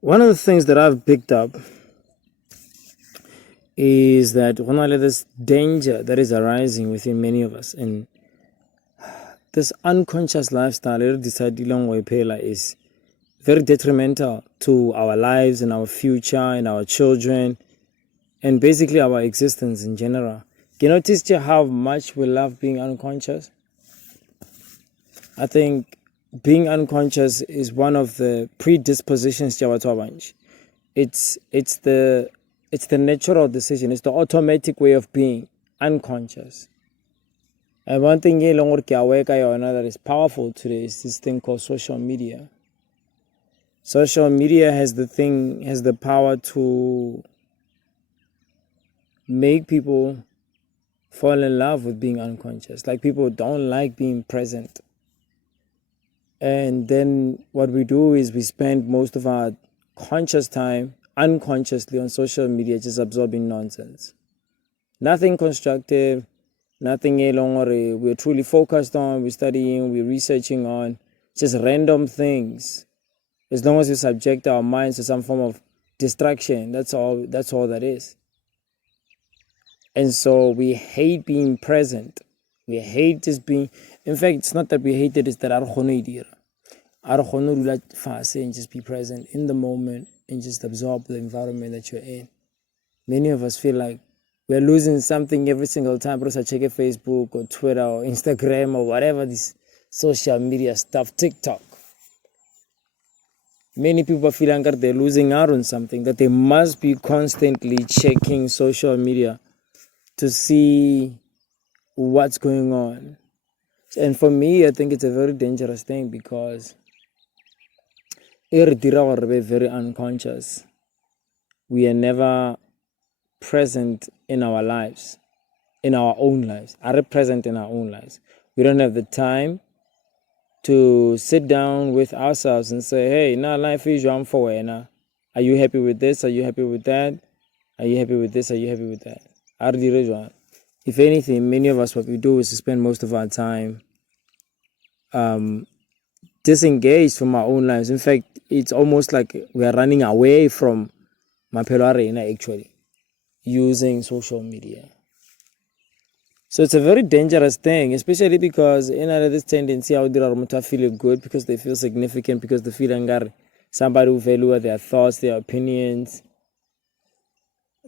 One of the things that I've picked up is that when I let this danger that is arising within many of us, and this unconscious lifestyle is very detrimental to our lives and our future and our children and basically our existence in general. You notice how much we love being unconscious? I think being unconscious is one of the predispositions to it's the natural decision, it's the automatic way of being unconscious. And one thing that is powerful today is this thing called social media. Social media has the power to make people fall in love with being unconscious. Like, people don't like being present. And then what we do is we spend most of our conscious time unconsciously on social media just absorbing nonsense. Nothing constructive, nothing we're truly focused on, we're studying, we're researching on, just random things. As long as we subject our minds to some form of distraction, that's all that is. And so we hate being present. We hate just being, in fact, it's not that we hate it, it's that I don't and just be present in the moment and just absorb the environment that you're in. Many of us feel like we're losing something every single time because I check a Facebook or Twitter or Instagram or whatever, this social media stuff, TikTok. Many people feel like they're losing out on something, that they must be constantly checking social media to see what's going on. And for me, I think it's a very dangerous thing because we're very unconscious. We are never present in our lives, in our own lives. Are present in our own lives. We don't have the time to sit down with ourselves and say, hey, now life is wrong for now. Are you happy with this? Are you happy with that? Are you happy with this? Are you happy with that? If anything, many of us, what we do is to spend most of our time disengaged from our own lives. In fact, it's almost like we are running away from Maphelo Arena, actually, using social media. So it's a very dangerous thing, especially because in this tendency how they feel good because they feel significant, because they feel anger. Somebody who value their thoughts, their opinions.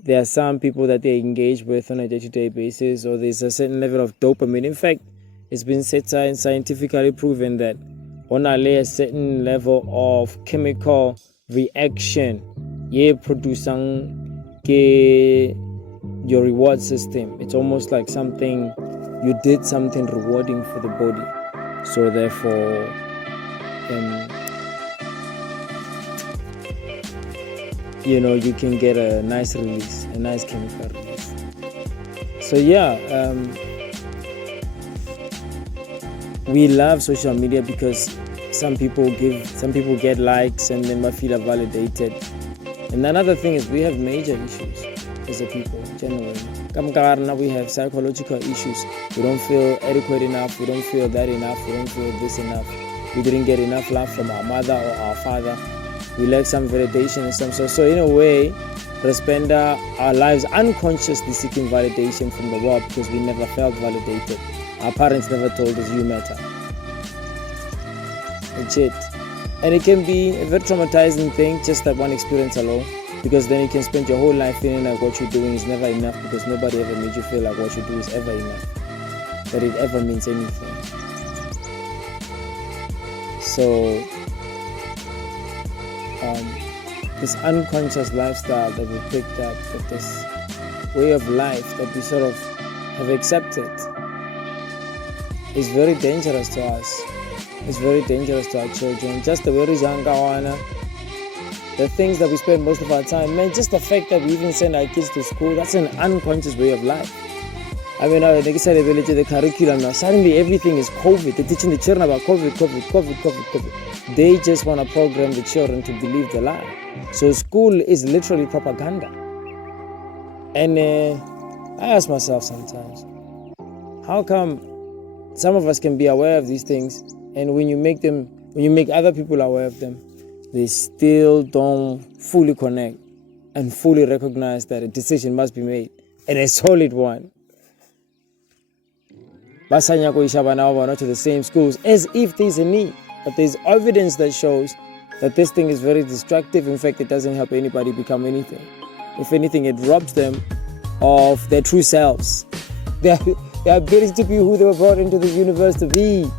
There are some people that they engage with on a day-to-day basis, or there's a certain level of dopamine. In fact, it's been said and scientifically proven that on a certain level of chemical reaction, producing your reward system. It's almost like you did something rewarding for the body. So therefore, you can get a nice release, a nice chemical release. So we love social media because some people get likes and then feel validated. And another thing is we have major issues as a people, generally. We have psychological issues. We don't feel adequate enough. We don't feel that enough. We don't feel this enough. We didn't get enough love from our mother or our father. We lack some validation and some sort. So in a way, we spend our lives unconsciously seeking validation from the world because we never felt validated. Our parents never told us you matter. Legit. And it can be a very traumatizing thing, just that one experience alone, because then you can spend your whole life feeling like what you're doing is never enough because nobody ever made you feel like what you do is ever enough, that it ever means anything. So this unconscious lifestyle that we picked up, that this way of life that we sort of have accepted, is very dangerous to us. It's very dangerous to our children. Just the very young the things that we spend most of our time, man, just the fact that we even send our kids to school, that's an unconscious way of life. I mean, now they say the curriculum now, suddenly everything is COVID. They're teaching the children about COVID. They just want to program the children to believe the lie. So school is literally propaganda. And I ask myself sometimes, how come some of us can be aware of these things, and when you make other people aware of them, they still don't fully connect and fully recognize that a decision must be made, and a solid one. Basanya ko isha bana ba not to the same schools as if there's a need, but there's evidence that shows that this thing is very destructive. In fact, it doesn't help anybody become anything. If anything, it robs them of their true selves, their ability to be who they were brought into this universe to be.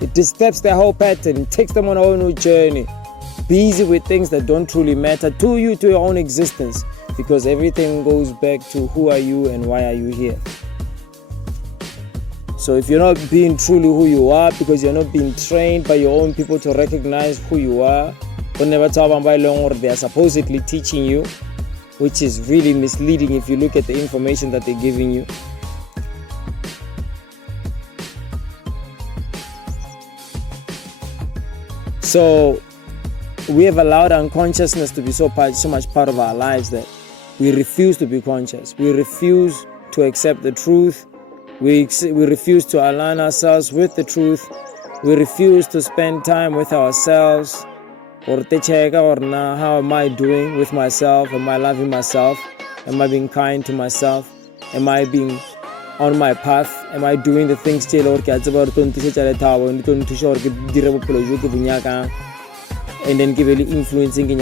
It disturbs their whole pattern, takes them on a whole new journey, busy with things that don't truly matter to you, to your own existence, because everything goes back to who are you and why are you here. So if you're not being truly who you are, because you're not being trained by your own people to recognize who you are, they are supposedly teaching you, which is really misleading if you look at the information that they're giving you. So we have allowed unconsciousness to be so much part of our lives that we refuse to be conscious. We refuse to accept the truth. We refuse to align ourselves with the truth. We refuse to spend time with ourselves. Or how am I doing with myself? Am I loving myself? Am I being kind to myself? Am I being on my path? Am I doing the things and then give influencing?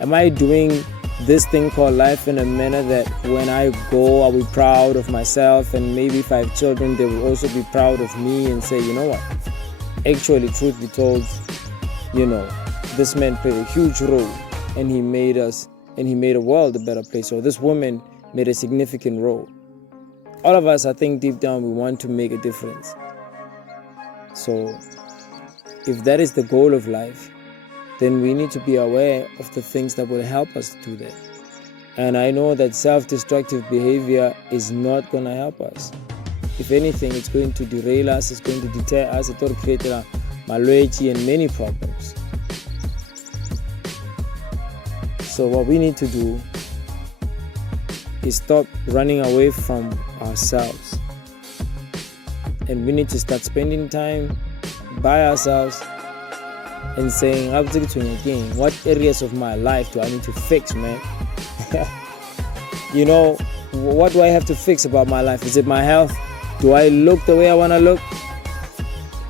Am I doing this thing called life in a manner that when I go, I'll be proud of myself, and maybe if I have children, they will also be proud of me and say, you know what? Actually, truth be told, this man played a huge role, and he made us, and he made a world a better place. So this woman made a significant role. All of us, I think deep down, we want to make a difference. So if that is the goal of life, then we need to be aware of the things that will help us do that. And I know that self-destructive behavior is not going to help us. If anything, it's going to derail us, it's going to deter us, it will create malwetsi and many problems. So what we need to do is stop running away from ourselves. And we need to start spending time by ourselves and saying, again, what areas of my life do I need to fix, man? What do I have to fix about my life? Is it my health? Do I look the way I want to look?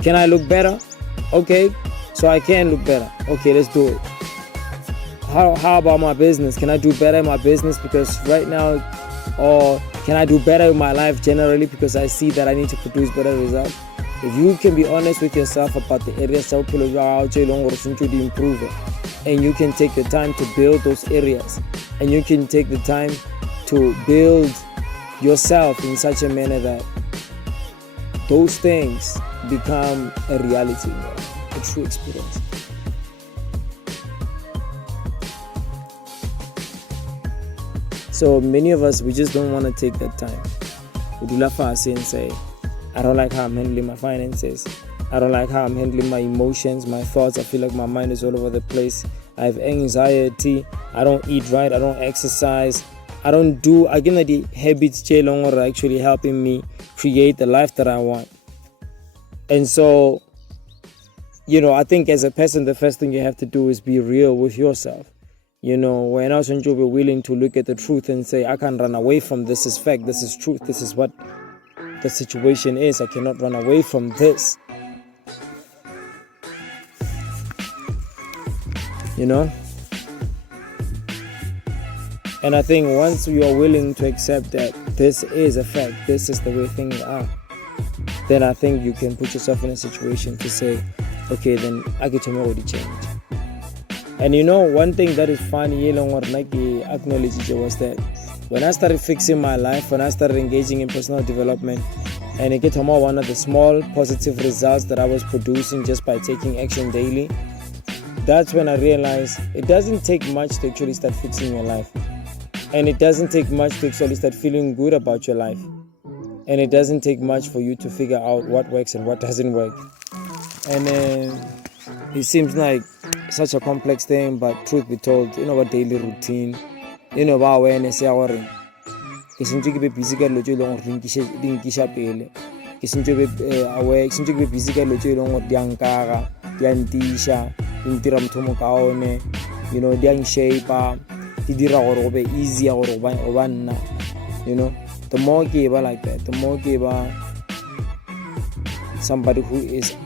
Can I look better? Okay, so I can look better. Okay, let's do it. How about my business? Can I do better in my business? Because right now, or can I do better in my life generally because I see that I need to produce better results? If you can be honest with yourself about the areas that you improve it, and you can take the time to build those areas, and you can take the time to build yourself in such a manner that those things become a reality, a true experience. So many of us, we just don't want to take that time. We do laugh and say, I don't like how I'm handling my finances. I don't like how I'm handling my emotions, my thoughts. I feel like my mind is all over the place. I have anxiety. I don't eat right. I don't exercise. I get the habits are actually helping me create the life that I want. And so, I think as a person, the first thing you have to do is be real with yourself. When I was be willing to look at the truth and say, I can't run away from this is fact, this is truth, this is what the situation is. I cannot run away from this. And I think once you are willing to accept that this is a fact, this is the way things are, then I think you can put yourself in a situation to say, okay, then I get to know the change. And one thing that is funny, acknowledge was that when I started fixing my life, when I started engaging in personal development, and it get one of the small positive results that I was producing just by taking action daily, that's when I realized it doesn't take much to actually start fixing your life. And it doesn't take much to actually start feeling good about your life. And it doesn't take much for you to figure out what works and what doesn't work. And it seems like such a complex thing, but truth be told, about daily routine, about awareness, ke sentse ke be busy ka dilo tse e leng gore di nkisha pele, ke sentse ke be aware, ke sentse ke be busy ka dilo tse e leng gore di a nkara, di a ntisha, ntira motho mo ka one, you know, di ang shape di dira gore go be easier gore o ba nna, you know. The more ke ba like that, the more ke ba somebody who is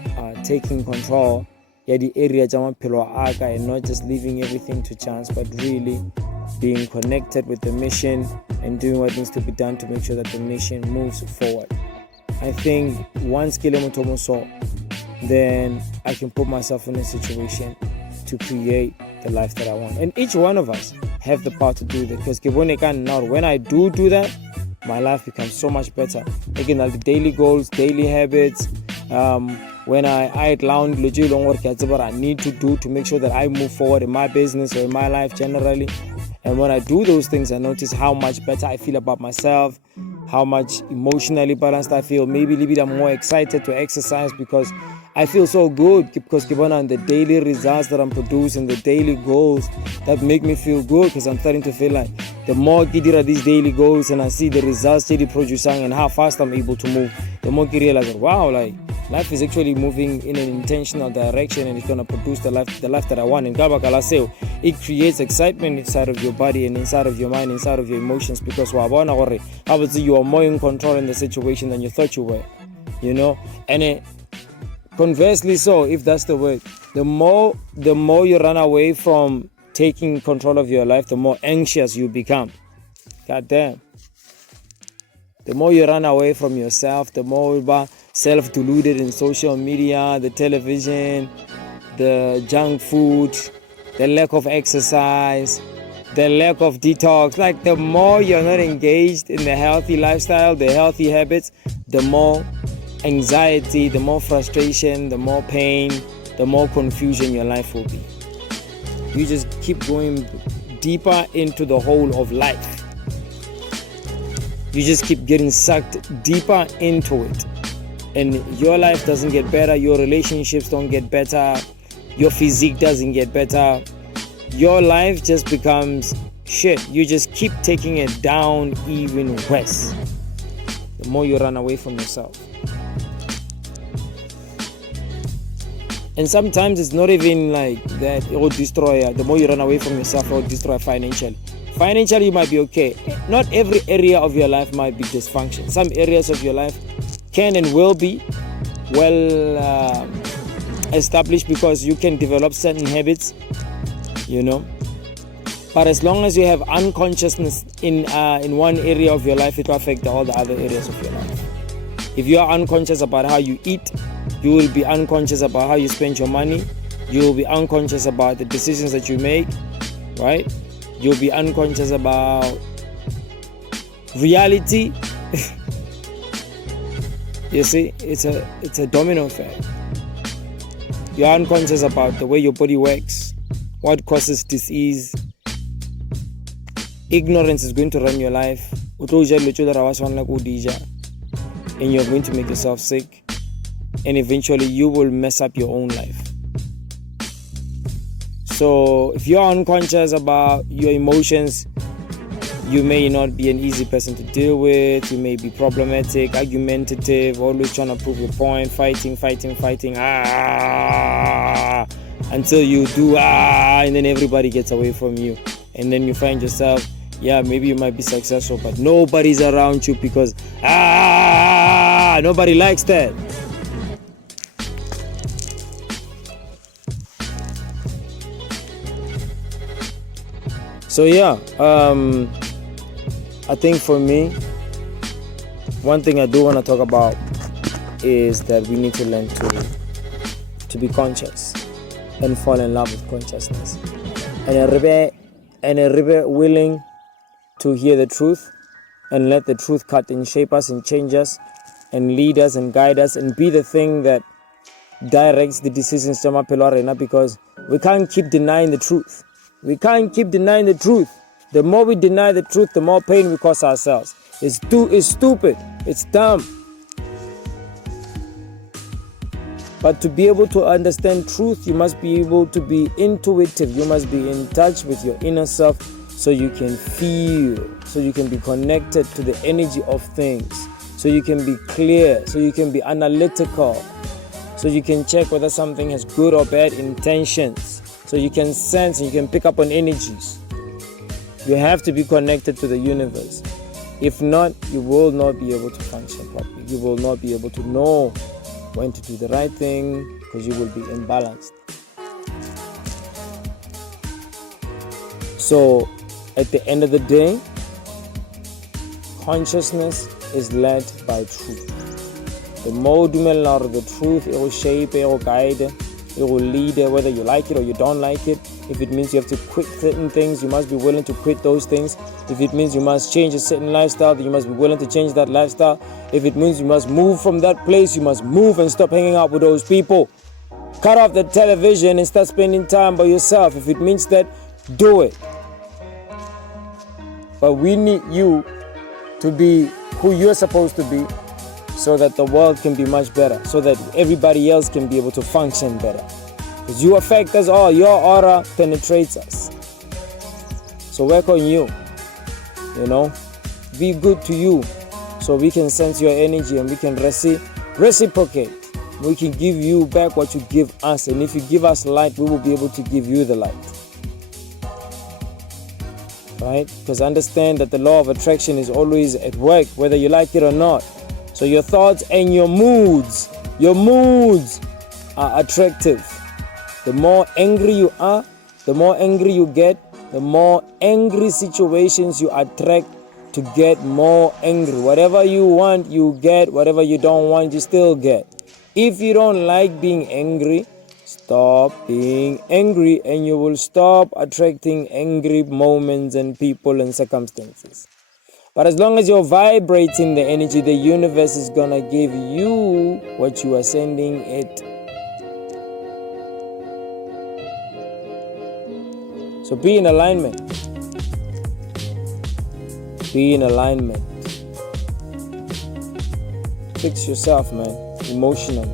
taking control the area tsa maphelo a ka, and not just leaving everything to chance, but really being connected with the mission and doing what needs to be done to make sure that the mission moves forward. I think once ke le motho mo so, then I can put myself in a situation to create the life that I want. And each one of us have the power to do that, because when I do that, my life becomes so much better. Again, like the daily goals, daily habits, when I outline what I need to do to make sure that I move forward in my business or in my life generally. And when I do those things, I notice how much better I feel about myself, how much emotionally balanced I feel. Maybe a little bit I'm more excited to exercise because I feel so good, because the daily results that I'm producing, the daily goals that make me feel good, because I'm starting to feel like the more I do these daily goals and I see the results they producing and how fast I'm able to move, the more I realize, wow, like life is actually moving in an intentional direction, and it's going to produce the life that I want. And it creates excitement inside of your body and inside of your mind, inside of your emotions, because you are more in control in the situation than you thought you were, you know. And conversely, so if that's the word, the more you run away from taking control of your life, the more anxious you become. God damn. The more you run away from yourself, the more you self-deluded in social media, the television, the junk food, the lack of exercise, the lack of detox. Like, the more you're not engaged in the healthy lifestyle, the healthy habits, the more anxiety, the more frustration, the more pain, the more confusion your life will be. You just keep going deeper into the hole of life. You just keep getting sucked deeper into it. And your life doesn't get better, your relationships don't get better, your physique doesn't get better. Your life just becomes shit. You just keep taking it down even worse. The more you run away from yourself. And sometimes it's not even like that it will destroy. The more you run away from yourself, it will destroy financially. Financially, you might be okay. Not every area of your life might be dysfunction. Some areas of your life can and will be well established, because you can develop certain habits, you know. But as long as you have unconsciousness in one area of your life, it will affect all the other areas of your life. If you are unconscious about how you eat, you will be unconscious about how you spend your money. You will be unconscious about the decisions that you make, right? You'll be unconscious about reality. You see, it's a domino effect. You're unconscious about the way your body works, what causes disease. Ignorance is going to run your life. And you're going to make yourself sick. And eventually you will mess up your own life. So if you're unconscious about your emotions, you may not be an easy person to deal with. You may be problematic, argumentative, always trying to prove your point, fighting, until you do, and then everybody gets away from you. And then you find yourself, maybe you might be successful, but nobody's around you because, nobody likes that. So I think for me, one thing I do want to talk about is that we need to learn to be conscious and fall in love with consciousness, and willing to hear the truth and let the truth cut and shape us and change us and lead us and guide us and be the thing that directs the decisions to Arena, because we can't keep denying the truth. We can't keep denying the truth. The more we deny the truth, the more pain we cause ourselves. It's stupid. It's dumb. But to be able to understand truth, you must be able to be intuitive. You must be in touch with your inner self so you can feel, so you can be connected to the energy of things, so you can be clear, so you can be analytical. so you can check whether something has good or bad intentions, so you can sense and you can pick up on energies. You have to be connected to the universe. If not, you will not be able to function properly. You will not be able to know when to do the right thing because you will be imbalanced. So at the end of the day, consciousness is led by truth. The more the truth, it will shape, it will guide, it will lead, whether you like it or you don't like it. If it means you have to quit certain things, you must be willing to quit those things. If it means you must change a certain lifestyle, then you must be willing to change that lifestyle. If it means you must move from that place, you must move and stop hanging out with those people. Cut off the television and start spending time by yourself. If it means that, do it. But we need you to be who you're supposed to be so that the world can be much better, so that everybody else can be able to function better. Because you affect us all. Your aura penetrates us. So work on you. Be good to you so we can sense your energy and we can reciprocate. We can give you back what you give us. And if you give us light, we will be able to give you the light. Right? Because understand that the law of attraction is always at work, whether you like it or not. So your thoughts and your moods are attractive. The more angry you are, the more angry you get, the more angry situations you attract to get more angry. Whatever you want, you get. Whatever you don't want, you still get. If you don't like being angry, stop being angry and you will stop attracting angry moments and people and circumstances. But as long as you're vibrating the energy, the universe is going to give you what you are sending it. So be in alignment. Be in alignment. Fix yourself, man, emotionally.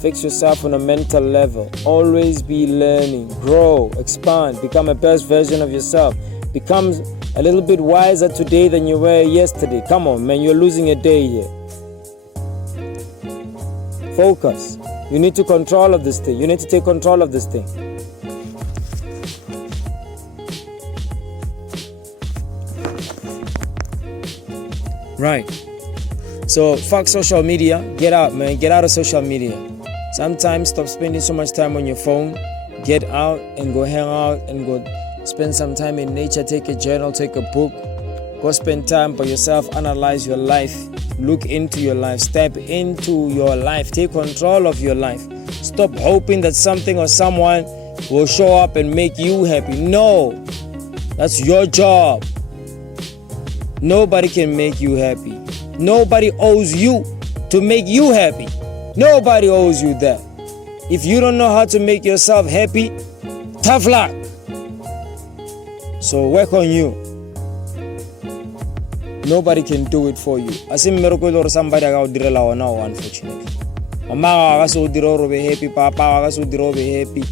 Fix yourself on a mental level. Always be learning, grow, expand, become a best version of yourself. Become a little bit wiser today than you were yesterday. Come on, man, you're losing a day here. Focus. You need to control of this thing. You need to take control of this thing. Right. So fuck social media. Get out, man. Get out of social media. Sometimes stop spending so much time on your phone. Get out and go hang out and go spend some time in nature. Take a journal, take a book. Go spend time by yourself. Analyze your life. Look into your life. Step into your life. Take control of your life. Stop hoping that something or someone will show up and make you happy. No. That's your job. Nobody can make you happy. Nobody owes you to make you happy. Nobody owes you that. If you don't know how to make yourself happy, tough luck. So work on you. Nobody can do it for you. Asim miracle or somebody got direla or now, unfortunately. Mama was so diro be happy, papa was so diro be happy.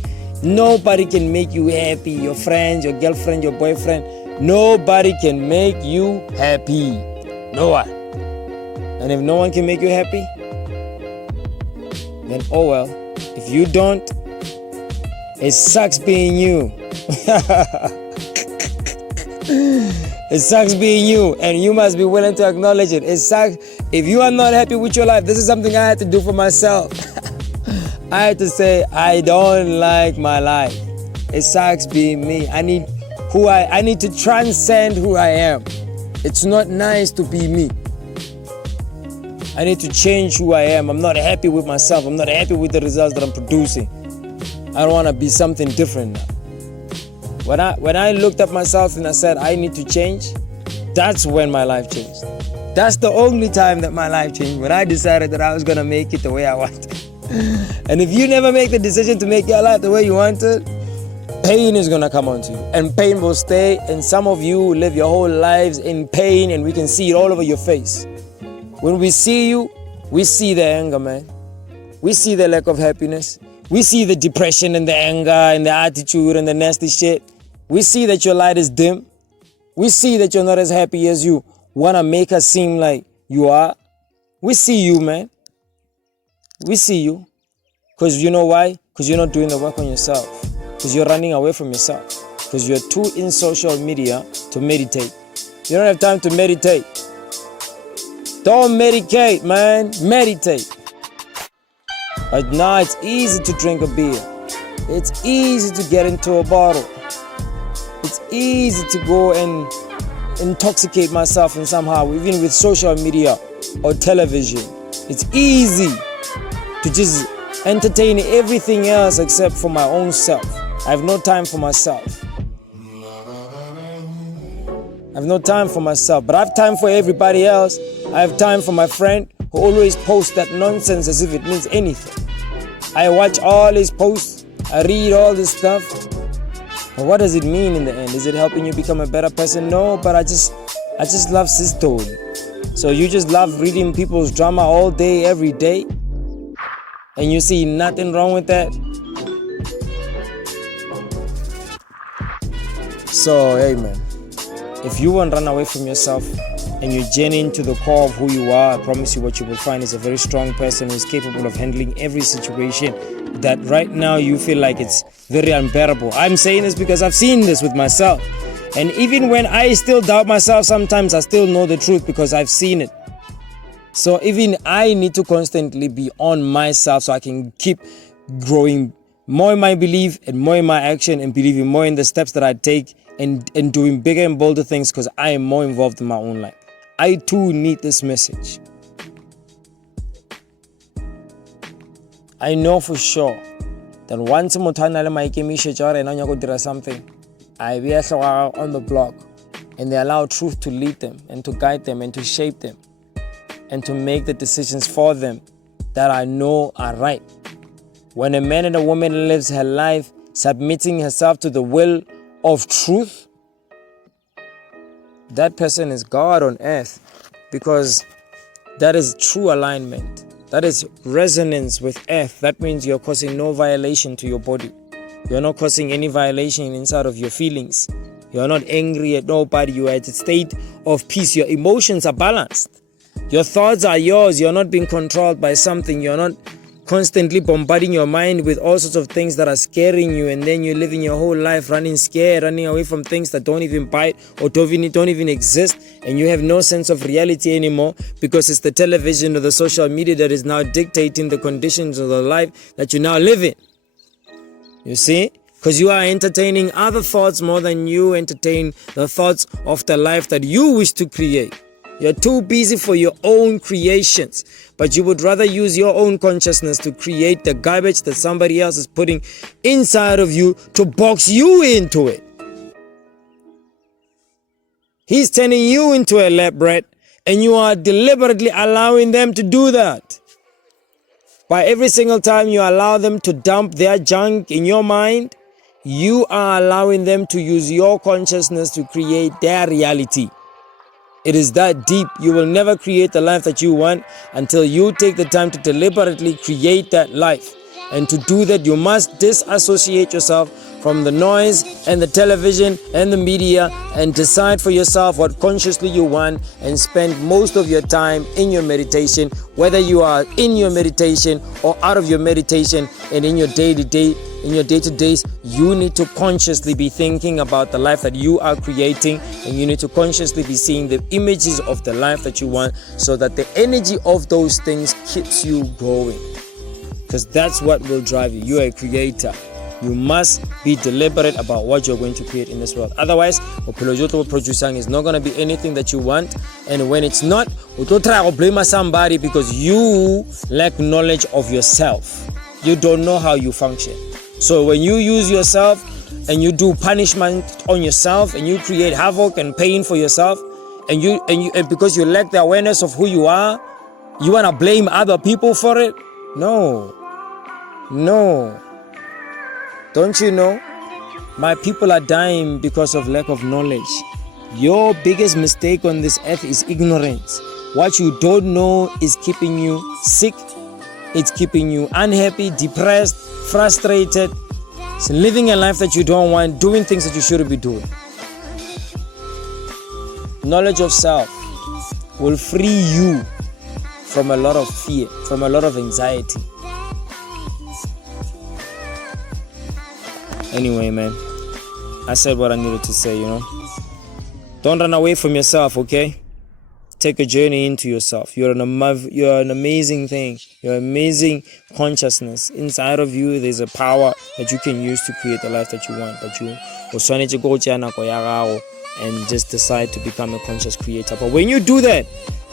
Nobody can make you happy. Your friends, your girlfriend, your boyfriend. Nobody can make you happy. No one. And if no one can make you happy, then oh well. If you don't, it sucks being you. It sucks being you, and you must be willing to acknowledge it. It sucks. If you are not happy with your life, this is something I had to do for myself. I had to say, I don't like my life. It sucks being me. I need to transcend who I am. It's not nice to be me. I need to change who I am. I'm not happy with myself. I'm not happy with the results that I'm producing. I don't want to be something different now. When I looked at myself and I said, I need to change, that's when my life changed. That's the only time that my life changed, when I decided that I was going to make it the way I wanted. And if you never make the decision to make your life the way you wanted, pain is going to come onto you. And pain will stay. And some of you live your whole lives in pain, and we can see it all over your face. When we see you, we see the anger, man. We see the lack of happiness. We see the depression and the anger and the attitude and the nasty shit. We see that your light is dim. We see that you're not as happy as you want to make us seem like you are. We see you, man. We see you. Because you know why? Because you're not doing the work on yourself. Because you're running away from yourself. Because you're too in social media to meditate. You don't have time to meditate. Don't medicate, man. Meditate. But now it's easy to drink a beer. It's easy to get into a bottle. It's easy to go and intoxicate myself in somehow, even with social media or television. It's easy to just entertain everything else except for my own self. I have no time for myself. I have no time for myself, but I have time for everybody else. I have time for my friend who always posts that nonsense as if it means anything. I watch all his posts. I read all this stuff. But what does it mean in the end? Is it helping you become a better person? No, but I just love systole. So you just love reading people's drama all day, every day, and you see nothing wrong with that? So, hey man, if you won't run away from yourself and you journey into the core of who you are, I promise you what you will find is a very strong person who is capable of handling every situation that right now you feel like it's very unbearable. I'm saying this because I've seen this with myself. And even when I still doubt myself, sometimes I still know the truth because I've seen it. So even I need to constantly be on myself so I can keep growing more in my belief and more in my action and believing more in the steps that I take and doing bigger and bolder things because I am more involved in my own life. I too need this message. I know for sure that once I do something, I be on the block and they allow truth to lead them and to guide them and to shape them and to make the decisions for them that I know are right. When a man and a woman lives her life submitting herself to the will of truth, that person is God on earth because that is true alignment. That is resonance with earth. That means you're causing no violation to your body. You're not causing any violation inside of your feelings. You're not angry at nobody. You are at a state of peace. Your emotions are balanced. Your thoughts are yours. You're not being controlled by something. You're not constantly bombarding your mind with all sorts of things that are scaring you, and then you're living your whole life running scared, running away from things that don't even bite or don't even exist, and you have no sense of reality anymore because it's the television or the social media that is now dictating the conditions of the life that you now live in. You see? Because you are entertaining other thoughts more than you entertain the thoughts of the life that you wish to create. You're too busy for your own creations, but you would rather use your own consciousness to create the garbage that somebody else is putting inside of you to box you into it. He's turning you into a lab rat, and you are deliberately allowing them to do that. By every single time you allow them to dump their junk in your mind, you are allowing them to use your consciousness to create their reality. It is that deep. You will never create the life that you want until you take the time to deliberately create that life. And to do that, you must disassociate yourself from the noise and the television and the media and decide for yourself what consciously you want and spend most of your time in your meditation, whether you are in your meditation or out of your meditation and in your day-to-day. In your day-to-days, you need to consciously be thinking about the life that you are creating, and you need to consciously be seeing the images of the life that you want so that the energy of those things keeps you going. Because that's what will drive you. You are a creator. You must be deliberate about what you're going to create in this world. Otherwise, what you're producing is not going to be anything that you want. And when it's not, you don't try to blame somebody because you lack knowledge of yourself. You don't know how you function. So when you use yourself and you do punishment on yourself and you create havoc and pain for yourself, and because you lack the awareness of who you are, you want to blame other people for it? No. Don't you know? My people are dying because of lack of knowledge. Your biggest mistake on this earth is ignorance. What you don't know is keeping you sick. It's keeping you unhappy, depressed, frustrated. It's living a life that you don't want, doing things that you shouldn't be doing. Knowledge of self will free you from a lot of fear, from a lot of anxiety. Anyway, man, I said what I needed to say, Don't run away from yourself, okay? Take a journey into yourself. You're an amazing thing. You're an amazing consciousness. Inside of you, there's a power that you can use to create the life that you want. But you and just decide to become a conscious creator. But when you do that,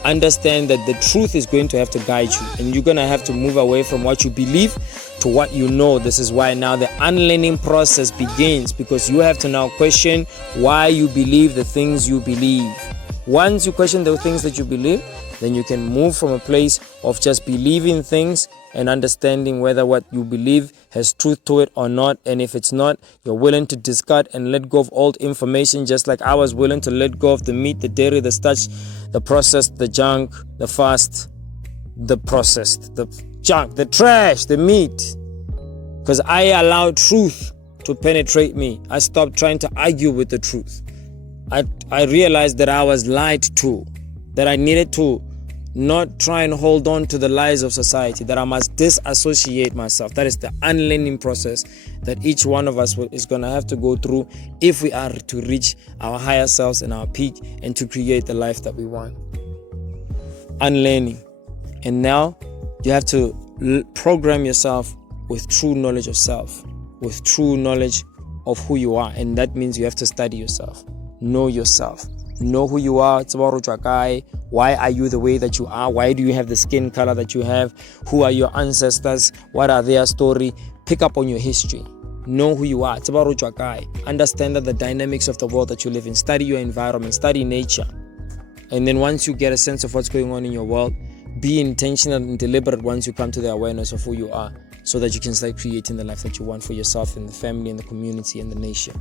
understand that the truth is going to have to guide you, and you're going to have to move away from what you believe to what you know. This is why now the unlearning process begins, because you have to now question why you believe the things you believe. Once you question the things that you believe, then you can move from a place of just believing things and understanding whether what you believe has truth to it or not. And if it's not, you're willing to discard and let go of old information, just like I was willing to let go of the meat, the dairy, the starch, the processed, the junk, the fast, the processed, the junk, the trash, the meat. Because I allowed truth to penetrate me. I stopped trying to argue with the truth. I realized that I was lied to, that I needed to not try and hold on to the lies of society, that I must disassociate myself. That is the unlearning process that each one of us is going to have to go through if we are to reach our higher selves and our peak and to create the life that we want. Unlearning. And now you have to program yourself with true knowledge of self, with true knowledge of who you are. And that means you have to study yourself. Know yourself. Know who you are. Why are you the way that you are? Why do you have the skin color that you have? Who are your ancestors? What are their story? Pick up on your history. Know who you are. Understand that the dynamics of the world that you live in. Study your environment. Study nature. And then once you get a sense of what's going on in your world, be intentional and deliberate once you come to the awareness of who you are, so that you can start creating the life that you want for yourself and the family and the community and the nation.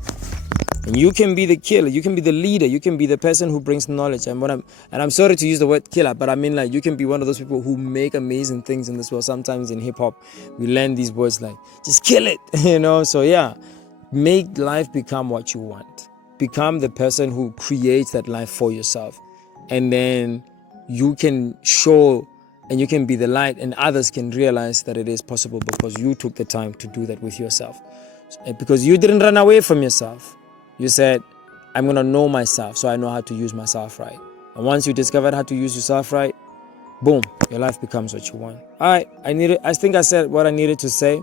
And you can be the killer, you can be the leader, you can be the person who brings knowledge. And I'm sorry to use the word killer, but I mean, like, you can be one of those people who make amazing things in this world. Sometimes in hip hop, we learn these words like, just kill it, So yeah, make life become what you want. Become the person who creates that life for yourself. And then you can show and you can be the light, and others can realize that it is possible because you took the time to do that with yourself. Because you didn't run away from yourself. You said, I'm going to know myself so I know how to use myself right. And once you discovered how to use yourself right, boom, your life becomes what you want. All right, I think I said what I needed to say.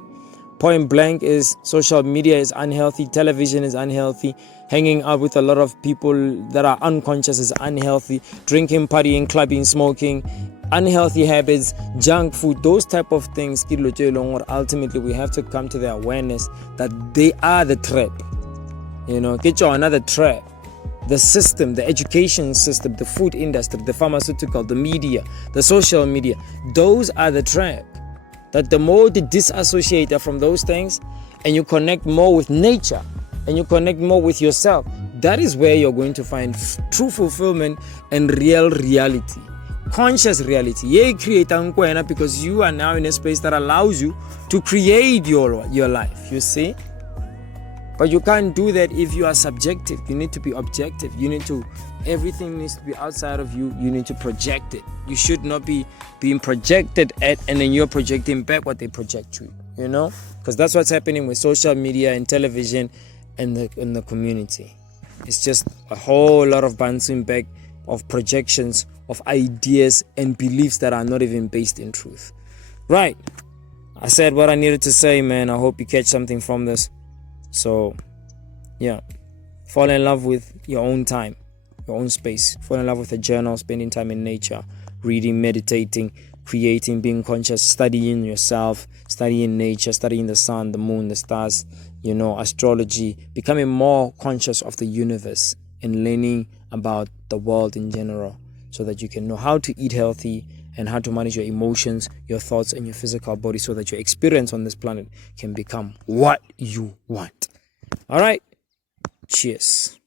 Point blank is social media is unhealthy. Television is unhealthy. Hanging out with a lot of people that are unconscious is unhealthy. Drinking, partying, clubbing, smoking, unhealthy habits, junk food, those type of things. Ultimately, we have to come to the awareness that they are the trap. Get you another trap. The system, the education system, the food industry, the pharmaceutical, the media, the social media, those are the trap. That the more you disassociate from those things and you connect more with nature and you connect more with yourself, that is where you're going to find true fulfillment and real reality. Conscious reality. You create because you are now in a space that allows you to create your life, you see? But you can't do that if you are subjective. You need to be objective. Everything needs to be outside of you. You need to project it. You should not be being projected at, and then you're projecting back what they project to you, Because that's what's happening with social media and television and the community. It's just a whole lot of bouncing back of projections of ideas and beliefs that are not even based in truth. Right. I said what I needed to say, man. I hope you catch something from this. So, yeah, fall in love with your own time, your own space. Fall in love with a journal, spending time in nature, reading, meditating, creating, being conscious, studying yourself, studying nature, studying the sun, the moon, the stars, astrology, becoming more conscious of the universe and learning about the world in general so that you can know how to eat healthy and how to manage your emotions, your thoughts, and your physical body so that your experience on this planet can become what you want. All right? Cheers.